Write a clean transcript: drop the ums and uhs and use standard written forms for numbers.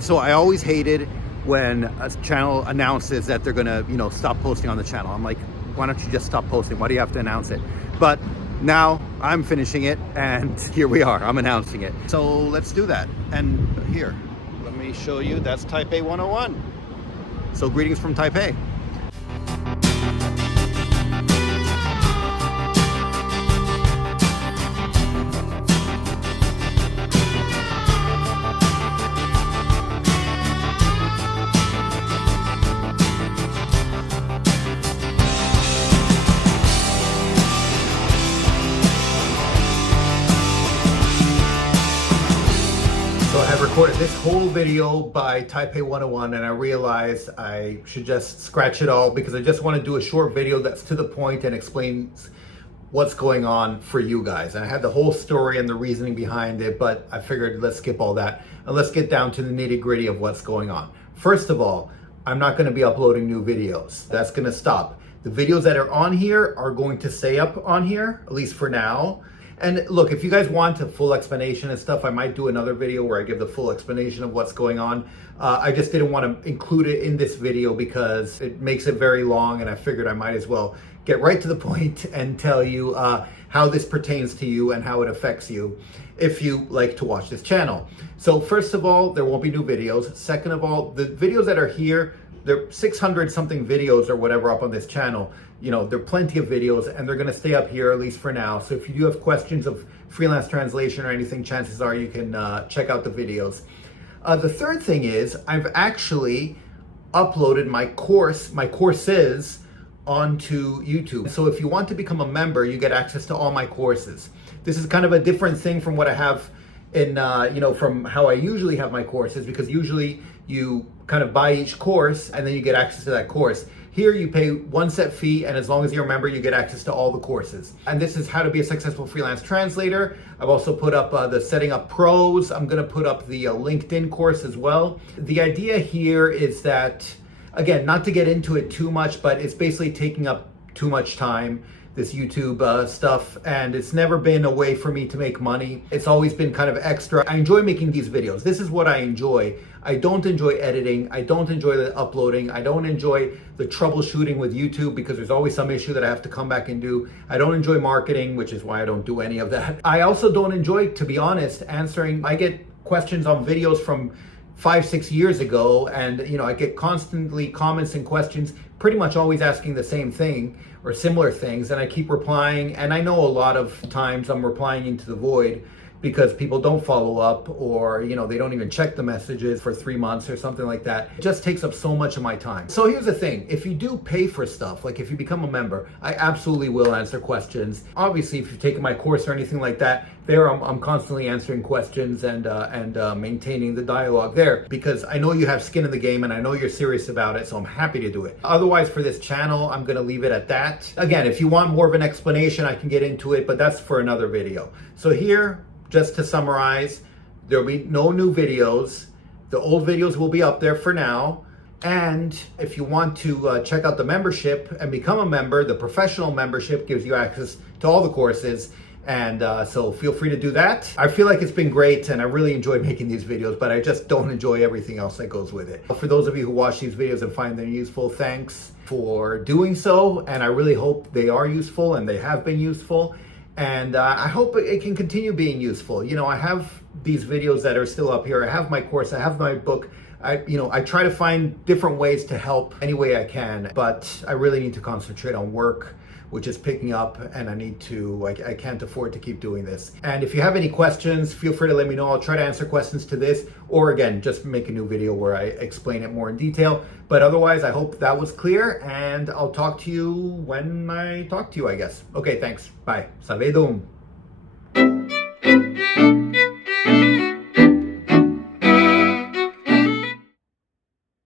So I always hated when a channel announces that they're gonna, stop posting on the channel. I'm like, why don't you just stop posting? Why do you have to announce it? But now I'm finishing it, and here we are, I'm announcing it. So let's do that. And here, let me show you, that's Taipei 101. So greetings from Taipei. So I have recorded this whole video by Taipei 101, and I realized I should just scratch it all because I just want to do a short video that's to the point and explains what's going on for you guys. And I had the whole story and the reasoning behind it, but I figured let's skip all that and let's get down to the nitty-gritty of what's going on. First of all, I'm not going to be uploading new videos. That's going to stop. The videos that are on here are going to stay up on here, at least for now. And look, if you guys want a full explanation and stuff, I might do another video where I give the full explanation of what's going on. I just didn't want to include it in this video because it makes it very long, and I figured I might as well get right to the point and tell you how this pertains to you and how it affects you if you like to watch this channel. So first of all, there won't be new videos. Second of all, the videos that are here, there are 600 something videos or whatever up on this channel. There are plenty of videos, and they're going to stay up here at least for now. So if you do have questions of freelance translation or anything, chances are you can check out the videos. The third thing is I've actually uploaded my courses onto YouTube. So if you want to become a member, you get access to all my courses. This is kind of a different thing from what I have in, from how I usually have my courses, because usually you kind of buy each course and then you get access to that course. Here you pay one set fee, and as long as you're a member, you get access to all the courses. And this is how to be a successful freelance translator. I've also put up the setting up pros. I'm gonna put up the LinkedIn course as well. The idea here is that, again, not to get into it too much, but it's basically taking up too much time, this YouTube stuff, and it's never been a way for me to make money. It's always been kind of extra. I enjoy making these videos. This is what I enjoy. I don't enjoy editing. I don't enjoy the uploading. I don't enjoy the troubleshooting with YouTube because there's always some issue that I have to come back and do. I don't enjoy marketing, which is why I don't do any of that. I also don't enjoy, to be honest, answering. I get questions on videos from 5-6 years ago, and I get constantly comments and questions, pretty much always asking the same thing or similar things, and I keep replying. And I know a lot of times I'm replying into the void because people don't follow up, or they don't even check the messages for 3 months or something like that. It just takes up so much of my time. So here's the thing, if you do pay for stuff, like if you become a member, I absolutely will answer questions. Obviously, if you've taken my course or anything like that, I'm constantly answering questions and maintaining the dialogue there, because I know you have skin in the game and I know you're serious about it, so I'm happy to do it. Otherwise, for this channel, I'm gonna leave it at that. Again, if you want more of an explanation, I can get into it, but that's for another video. So here, just to summarize, there'll be no new videos. The old videos will be up there for now. And if you want to check out the membership and become a member, the professional membership gives you access to all the courses. And so feel free to do that. I feel like it's been great, and I really enjoy making these videos, but I just don't enjoy everything else that goes with it. For those of you who watch these videos and find them useful, thanks for doing so. And I really hope they are useful, and they have been useful. And I hope it can continue being useful. I have these videos that are still up here. I have my course, I have my book. I try to find different ways to help any way I can, but I really need to concentrate on work, which is picking up, and I can't afford to keep doing this. And if you have any questions, feel free to let me know. I'll try to answer questions to this, or again, just make a new video where I explain it more in detail. But otherwise, I hope that was clear, and I'll talk to you when I talk to you, I guess. Okay, thanks. Bye. Salve dum.